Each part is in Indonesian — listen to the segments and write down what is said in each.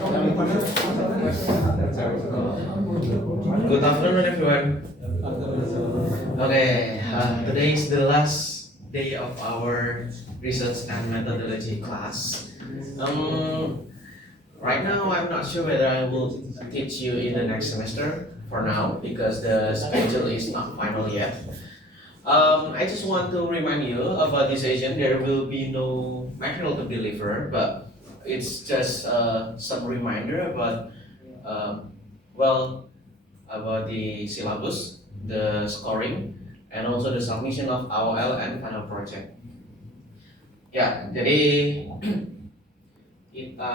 Good afternoon, everyone. Okay, today is the last day of our research and methodology class. Right now, I'm not sure whether I will teach you in the next semester for now because the schedule is not final yet. I just want to remind you about this session. There will be no material to deliver, but it's just some reminder about about the syllabus, the scoring, and also the submission of AOL and final project. Ya, jadi kita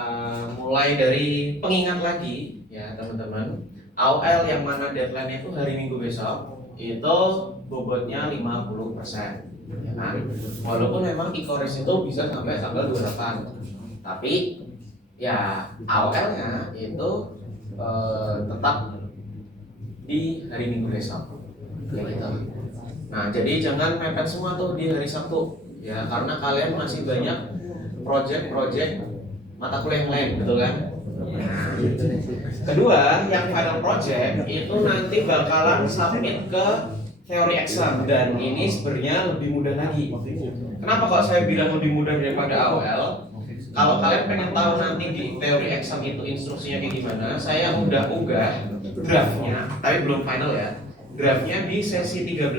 mulai dari pengingat lagi ya teman-teman. AOL yang mana deadline-nya itu hari Minggu besok, itu bobotnya 50%. Ya kan? Walaupun memang IKORIS itu bisa sampai tanggal 28. Tapi ya AOL-nya itu tetap di hari Minggu besok. Ya gitu. Nah, jadi jangan mepet semua tuh di hari Sabtu ya, karena kalian masih banyak project mata kuliah yang lain, betul kan? Nah, kedua, yang final project itu nanti bakalan submit ke teori exam, dan ini sebenarnya lebih mudah lagi. Kenapa kok saya bilang lebih mudah daripada AOL? Kalau kalian pengen tahu nanti di teori exam itu instruksinya kayak gimana, saya udah unggah draftnya, tapi belum final ya. Draftnya di sesi 13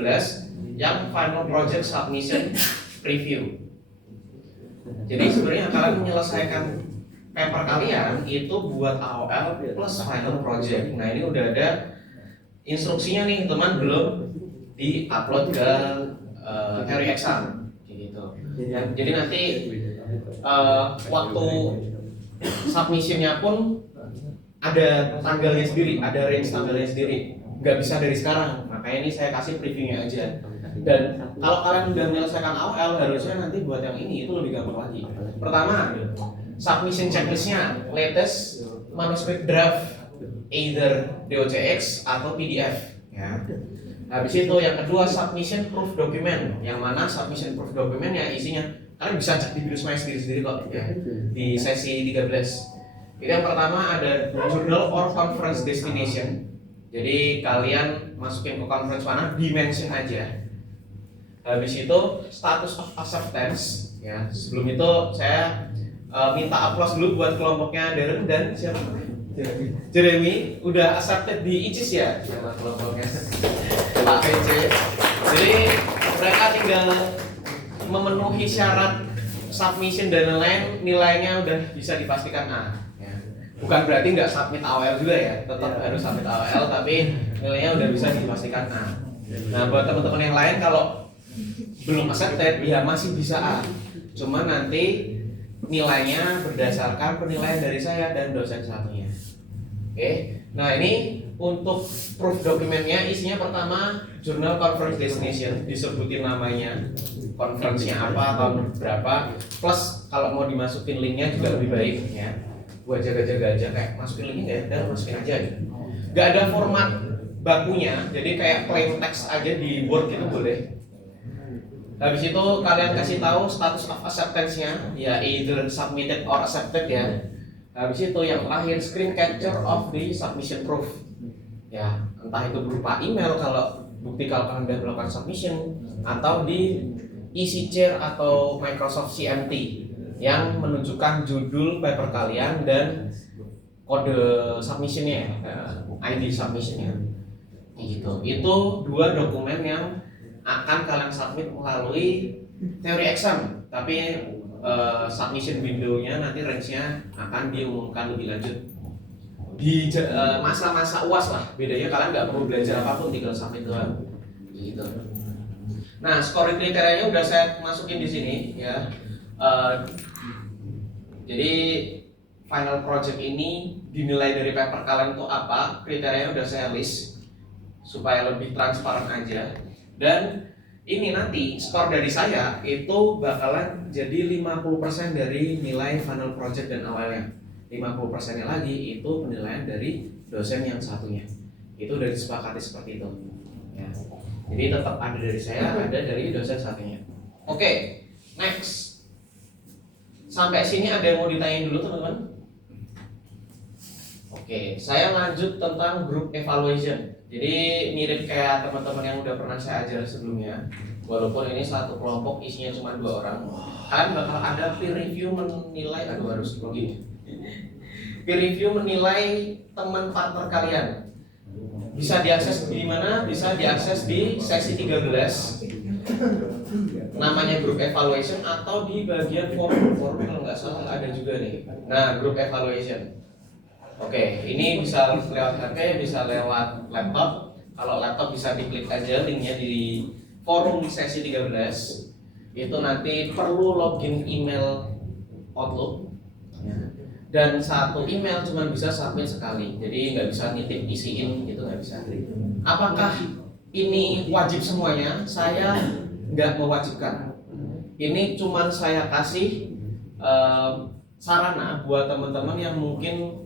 yang final project submission preview. Jadi sebenarnya kalian menyelesaikan paper kalian itu buat AOL plus final project. Nah, ini udah ada instruksinya nih teman, belum di-upload ke teori exam gitu. Jadi nanti waktu submissionnya pun ada tanggalnya sendiri, ada range tanggalnya sendiri, nggak bisa dari sekarang. Makanya ini saya kasih previewnya aja. Dan kalau kalian udah menyelesaikan AOL, harusnya nanti buat yang ini itu lebih gampang lagi. Pertama, submission checklistnya latest manuscript draft, either DOCX atau PDF ya. Habis itu yang kedua submission proof document, yang mana submission proof documentnya isinya kalian bisa cek di Binusmaya sendiri-sendiri kok ya, di sesi 13. Jadi yang pertama ada journal or conference destination. Jadi kalian masukin ke conference mana, dimension aja. Habis itu status of acceptance ya. Sebelum itu saya minta aplaus dulu buat kelompoknya Darren dan siapa? Jeremy udah accepted di ICIS ya, sama kelompoknya Pak PC. Jadi mereka tinggal memenuhi syarat submission dan lain-lain, nilainya udah bisa dipastikan A. Ya. Bukan berarti nggak submit AOL juga ya, tetap harus submit AOL, tapi nilainya udah bisa dipastikan A. Nah, buat teman-teman yang lain kalau belum accepted ya masih bisa A, cuma nanti nilainya berdasarkan penilaian dari saya dan dosen satunya. Oke, nah ini untuk proof dokumennya isinya pertama journal conference destination, disebutin namanya, conference-nya apa, tahun berapa, plus kalau mau dimasukin linknya juga lebih baik ya. Buat jaga-jaga aja, kayak masukin linknya ya, udah masukin aja gitu. Gak ada format bakunya, jadi kayak plain text aja di Word gitu boleh. Habis itu kalian kasih tahu status of acceptance-nya, ya either submitted or accepted ya. Habis itu yang terakhir screen capture of the submission proof. Ya, entah itu berupa email kalau bukti kalau kalian sudah melakukan submission, atau di easy chair atau Microsoft CMT yang menunjukkan judul paper kalian dan kode submissionnya, ID submissionnya. Gitu. Itu dua dokumen yang akan kalian submit melalui teori exam, tapi submission window-nya nanti range-nya akan diumumkan lebih lanjut di masa-masa UAS lah. Bedanya kalian nggak perlu belajar apapun, tinggal submit doang gitu. Nah, scoring kriterianya udah saya masukin di sini ya. Jadi final project ini dinilai dari paper kalian itu apa, kriterianya udah saya list supaya lebih transparan aja. Dan ini nanti skor dari saya itu bakalan jadi 50% dari nilai final project dan awalnya. 50%-nya lagi itu penilaian dari dosen yang satunya. Itu udah disepakati seperti itu ya. Jadi tetap ada dari saya, ada dari dosen satunya. Oke, next. Sampai sini ada yang mau ditanyain dulu teman-teman? Oke, saya lanjut tentang group evaluation. Jadi mirip kayak teman-teman yang udah pernah saya ajar sebelumnya. Walaupun ini satu kelompok isinya cuma 2 orang, kalian bakal ada peer review menilai, aduh harus login. Peer review menilai teman partner kalian. Bisa diakses di mana? Bisa diakses di sesi 13. Namanya group evaluation atau di bagian forum kalau nggak salah ada juga nih. Nah, group evaluation. Oke, ini bisa lewat HP, bisa lewat laptop. Kalau laptop bisa diklik aja linknya di forum di sesi 13. Itu nanti perlu login email Outlook. Dan satu email cuma bisa submit sekali. Jadi nggak bisa nitip isiin, itu nggak bisa. Apakah ini wajib semuanya? Saya nggak mewajibkan. Ini cuma saya kasih sarana buat teman-teman yang mungkin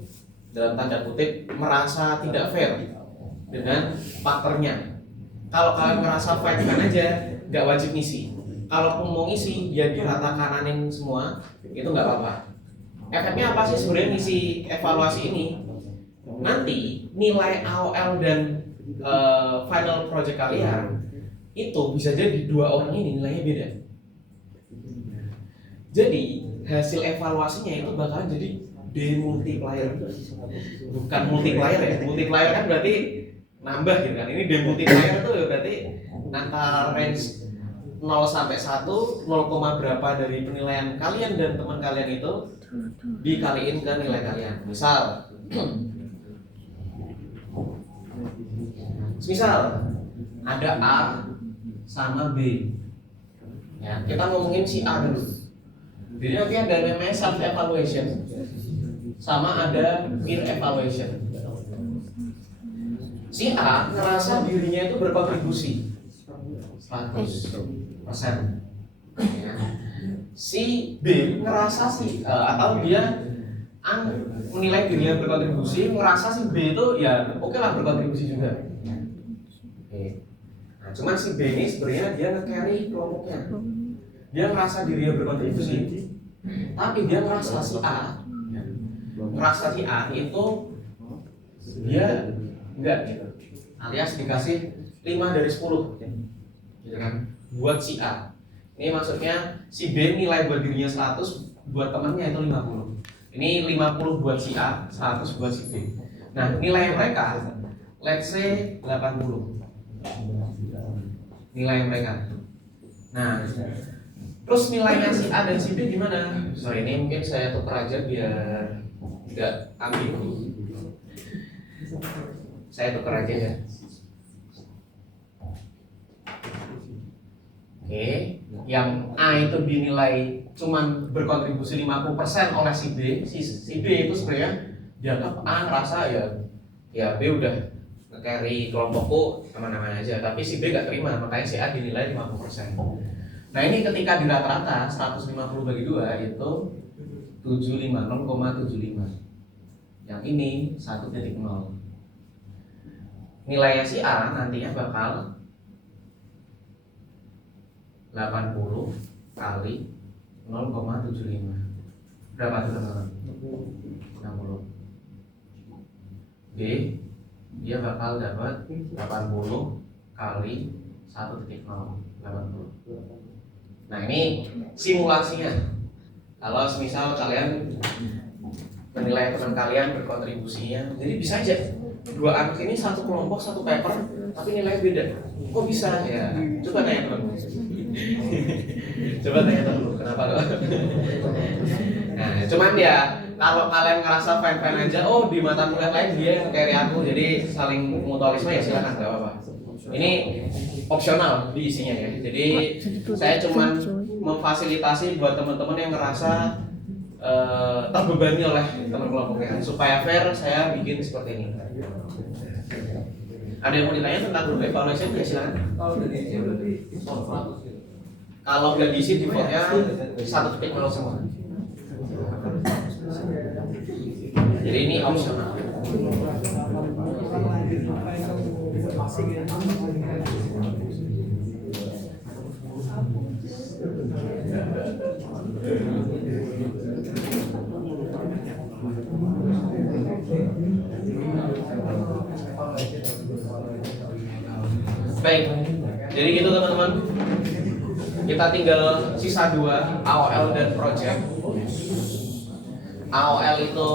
dalam tanda kutip merasa tidak fair dengan partnernya. Kalau kalian merasa fine aja, nggak wajib ngisi. Kalaupun mau ngisi, ya dirata kananin semua, itu nggak apa-apa. Efeknya apa sih sebenarnya ngisi evaluasi ini? Nanti nilai AOL dan final project kalian itu bisa jadi 2 orang ini nilainya beda. Jadi hasil evaluasinya itu bakalan jadi demultiplier, bukan multiplier ya. Multiplier kan berarti nambah gitu kan. Ini demultiplier itu berarti antara range 0 sampai 1, 0, berapa dari penilaian kalian dan teman kalian itu dikaliin ke nilai kalian. Misal ada A sama B. Ya, kita ngomongin si A dulu. Jadi nanti ada namanya self evaluation sama ada peer evaluation. Si A ngerasa dirinya itu berkontribusi 100%. Ya. Si B ngerasa atau dia menilai dirinya berkontribusi, ngerasa si B itu ya oke lah berkontribusi juga. Oke. Nah, cuman si B ini sebenarnya dia nge-carry kelompoknya. Dia ngerasa dirinya berkontribusi, tapi dia ngerasa si A itu dia enggak gitu. Alias dikasih 5 dari 10 gitu kan, buat si A. Ini maksudnya si B nilai buat dirinya 100, buat temannya itu 50. Ini 50 buat si A, 100 buat si B. Nah, nilai mereka let's say 80. Nilai mereka. Nah, terus nilainya si A dan si B gimana? So ini mungkin saya tukar aja biar tidak ambigu. Saya tukar aja ya. Oke, yang A itu dinilai cuman berkontribusi 50% oleh si B. Si B itu sebenarnya dianggap A ngerasa ya B udah nge-carry kelompokku aman-aman aja, tapi si B gak terima, makanya si A dinilai 50%. Nah ini ketika di rata-rata 150 bagi 2 itu 750,75. Yang ini 1,0. Nilainya si A nantinya bakal 80 kali 0,75. Berapa tuh teman-teman? 60. B dia bakal dapat 80 kali 1,0, 80. Nah ini simulasinya. Kalau misal kalian menilai teman kalian berkontribusinya, jadi bisa aja 2 anak ini satu kelompok, satu paper, tapi nilainya beda. Kok bisa ya? Coba tanya teman. Coba tanya teman, kenapa kok? Nah, cuman ya kalau kalian ngerasa fine-fine aja, oh di mata kuliah lain dia yang carry aku, jadi saling mutualisme ya silakan, nggak apa-apa. Ini opsional di isinya ya. Jadi saya cuman memfasilitasi buat teman-teman yang ngerasa terbebani oleh teman kelompoknya. Supaya fair, saya bikin seperti ini. Ada yang mau ditanya tentang group evaluation? Ya silakan. Kalau udah diisi defaultnya 1,0 semua. Jadi ini opsional. Baik, jadi gitu teman-teman. Kita tinggal sisa 2, AOL dan project. AOL itu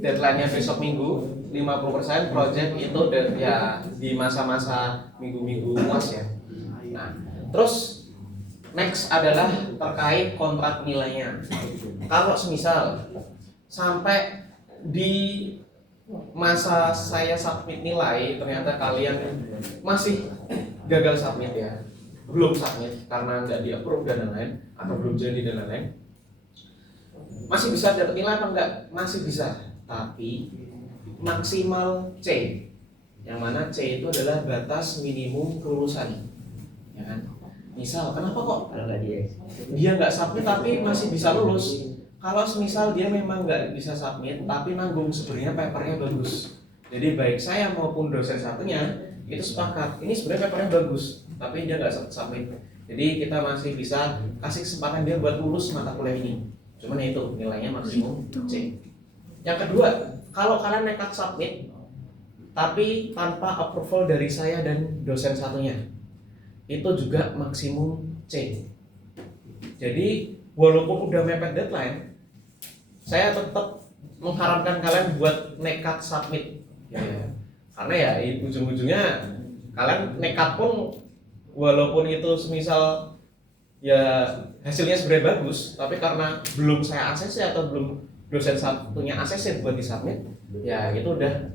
deadline-nya besok minggu 50%, project itu ya di masa-masa minggu-minggu luas ya. Nah, terus next adalah terkait kontrak nilainya. Kalau semisal sampai di masa saya submit nilai ternyata kalian masih gagal submit ya, belum submit karena nggak di approve dan lain-lain, atau belum jadi dan lain-lain, masih bisa dapat nilai apa enggak? Masih bisa, tapi maksimal C, yang mana C itu adalah batas minimum kelulusan, ya kan? Misal, kenapa kok dia nggak submit tapi masih bisa lulus? Kalau misal dia memang nggak bisa submit tapi nanggung sebenarnya papernya bagus, jadi baik saya maupun dosen satunya itu sepakat ini sebenarnya papernya bagus, tapi dia nggak submit, jadi kita masih bisa kasih kesempatan dia buat lulus mata kuliah ini. Cuman itu nilainya maksimum C. Yang kedua, kalau kalian nekat submit tapi tanpa approval dari saya dan dosen satunya, itu juga maksimum C. Jadi walaupun udah mepet deadline, saya tetap mengharapkan kalian buat nekat submit ya. Karena ya ujung-ujungnya kalian nekat pun, walaupun itu semisal ya hasilnya sebenarnya bagus, tapi karena belum saya ACC atau belum dosen satunya ACC buat disubmit, ya itu udah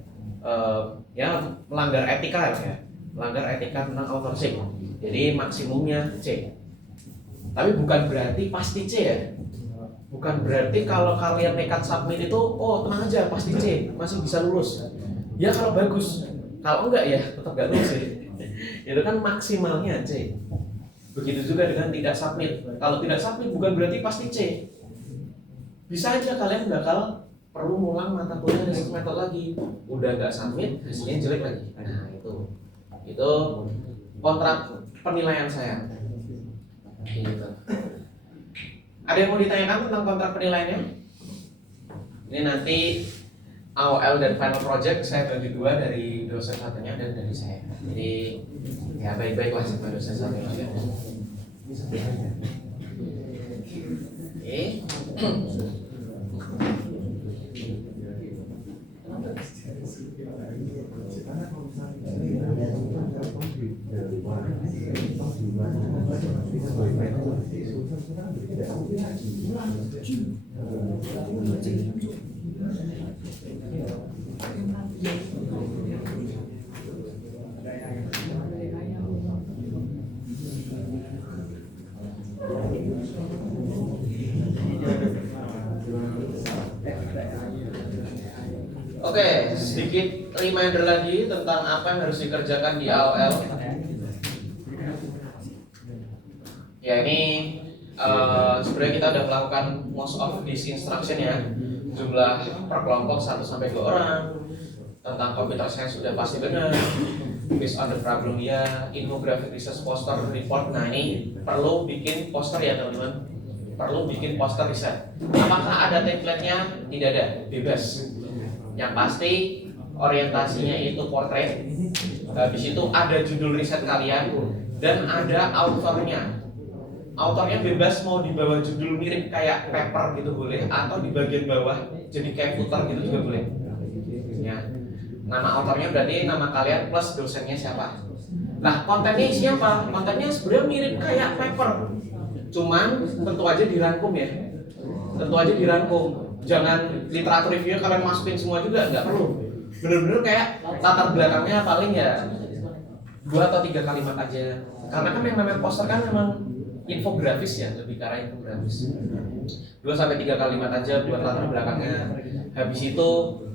ya melanggar etika ya, melanggar etika tentang authorship. Jadi maksimumnya C. Tapi bukan berarti pasti C ya. Bukan berarti kalau kalian nekat submit itu oh tenang aja pasti C, masih bisa lulus. Ya kalau bagus. Kalau enggak ya tetap enggak lulus ya. Itu kan maksimalnya C. Begitu juga dengan tidak submit. Kalau tidak submit bukan berarti pasti C. Bisa aja kalian bakal perlu ngulang mata kuliah dan semester lagi. Udah enggak submit, hasilnya jelek lagi. Nah, itu kontrak penilaian saya. Gitu. Ada yang mau ditanyakan tentang kontrak penilaiannya? Ini nanti AOL dan final project saya bagi 2, dari dosen satunya dan dari saya. Jadi ya baik-baiklah sama dosen satunya. Oke. Oke, sedikit reminder lagi tentang apa yang harus dikerjakan di AOL. Ya ini sebenarnya kita udah melakukan most of this instruction ya. Jumlah per kelompok 1-2 orang. Tentang komputer science sudah pasti benar. Based on the problem ya, infographic research poster report. Nah ini perlu bikin poster ya teman-teman. Perlu bikin poster riset. Apakah ada template-nya? Tidak ada, bebas. Yang pasti orientasinya itu portrait. Habis itu ada judul riset kalian dan ada autornya. Autornya bebas, mau di bawah judul mirip kayak paper gitu boleh, atau di bagian bawah jadi kayak footer gitu juga boleh. Ya. Nama autornya berarti nama kalian plus dosennya siapa. Nah kontennya isinya apa? Kontennya sebenarnya mirip kayak paper, cuman tentu aja dirangkum ya. Tentu aja dirangkum. Jangan literatur review kalian masukin semua juga, nggak perlu. Bener-bener kayak latar belakangnya paling ya 2 atau 3 kalimat aja. Karena kan yang namanya poster kan memang infografis ya, lebih ke arah infografis. 2-3 kalimat aja buat latar belakangnya. Habis itu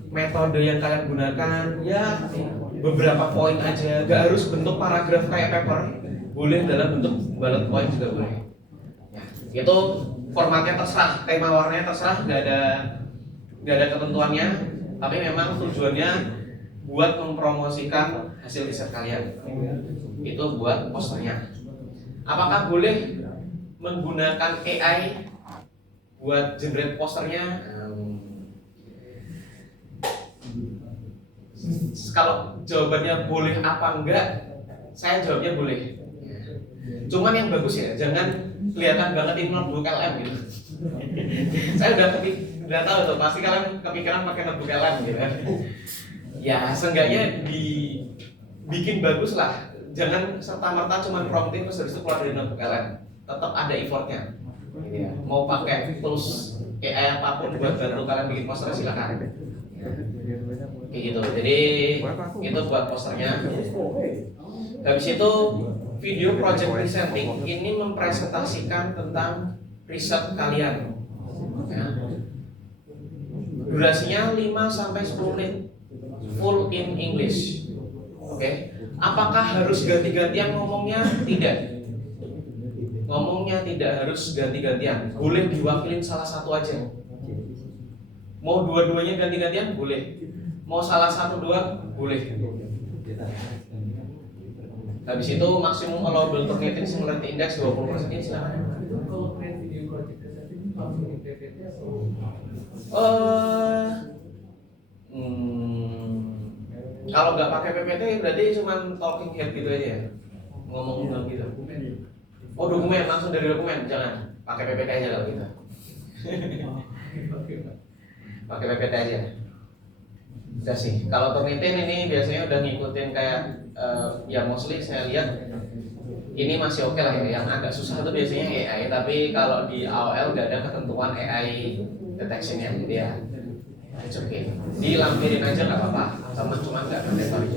metode yang kalian gunakan ya beberapa poin aja, gak harus bentuk paragraf kayak paper, boleh dalam bentuk bullet point juga boleh. Ya, itu formatnya terserah, tema warnanya terserah, gak ada ketentuannya, tapi memang tujuannya buat mempromosikan hasil riset kalian. Itu buat posternya. Apakah boleh menggunakan AI buat generate posternya? kalau jawabannya boleh apa enggak, saya jawabnya boleh. Cuman yang bagus ya, jangan kelihatan banget ini notebook LM gitu. Saya udah tahu tuh, pasti kalian kepikiran pakai notebook LM gitu kan. Ya, seenggaknya dibikin bagus lah. Jangan serta-merta cuma prompting terus habis itu keluar dari notebook LM. Tetap ada effortnya. Ya. Mau pakai tools AI apapun buat bantu kalian bikin poster silakan. Kayak gitu. Jadi itu buat posternya. Habis itu video project presenting ini mempresentasikan tentang riset kalian. Ya. Durasinya 5-10 menit full in English. Oke. Apakah harus ganti-gantian ngomongnya? Tidak. Ngomongnya tidak harus ganti-gantian. Boleh diwakilin salah satu aja. Mau dua-duanya ganti-gantian? Boleh. Mau salah satu dua? Boleh. Habis itu maksimum allowable terminating similarity index 20% ini silakan. Kalau create video project presenting langsung di PPT atau kalau nggak pakai PPT berarti cuma talking head gitu aja ya, ngomong gitu. Oh dokumen, langsung dari dokumen, jangan pakai PPT aja kalau gitu. Pakai PPT aja. Udah sih. Kalau termitin ini biasanya udah ngikutin kayak ya mostly saya lihat ini masih oke lah ya. Yang agak susah itu biasanya AI, tapi kalau di AOL nggak ada ketentuan AI detection-nya, jadi ya it's okay. Dilampirin aja nggak apa-apa, sama cuma nggak mandatory.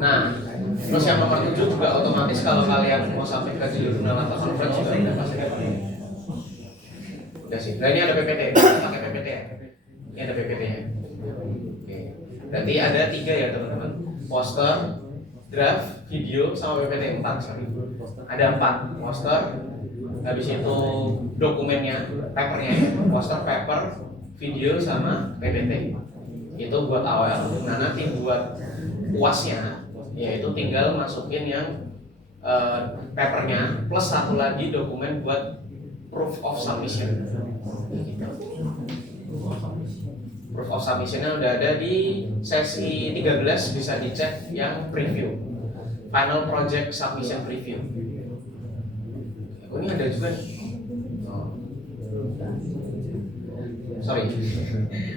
Nah, terus yang nomor 7 juga otomatis kalau kalian mau sampai ke jurnal atau conference juga udah pasti ada. Udah sih. Nah ini ada PPT, pakai PPT ya. Ini ada PPT-nya. Oke. Berarti ada 3 ya teman-teman. Poster, draft, video, sama PPT 4 sorry. Ada 4 poster. Habis itu dokumennya, papernya ya. Poster, paper, video, sama PPT. Itu buat awal. Nah nanti buat UASnya, yaitu tinggal masukin yang papernya plus satu lagi dokumen buat proof of submission. Proof of submissionnya udah ada di sesi 13, bisa dicek yang preview, final project submission preview. Oh ini ada juga nih. Oh. Sorry,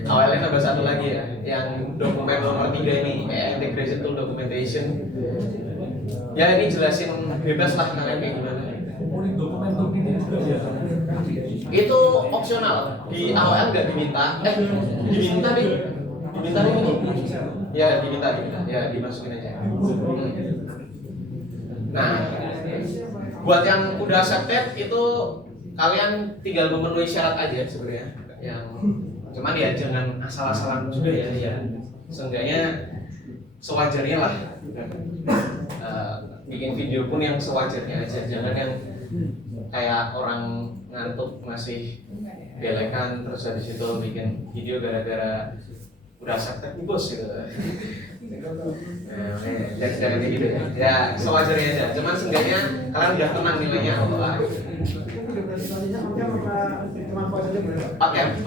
awalnya tambah satu lagi ya, yang dokumen nomor 3 ini, integration tool documentation. Ya ini jelasin bebas lah kalian kayak gimana. Itu opsional, di AOL nggak diminta, diminta nih, ya diminta, ya dimasukin aja. Nah, buat yang udah accepted itu kalian tinggal memenuhi syarat aja sebenarnya. Yang cuman ya jangan asal-asalan juga ya, seenggaknya sewajarnya lah. Bikin video pun yang sewajarnya aja, jangan yang kayak orang ngantuk masih belekan terus habis itu bikin video gara-gara udah sakit bos gitu. Jangan kayak gitu ya. Ya sewajarnya aja. Cuman seenggaknya kalian udah tenang nilainya apa? Pakai.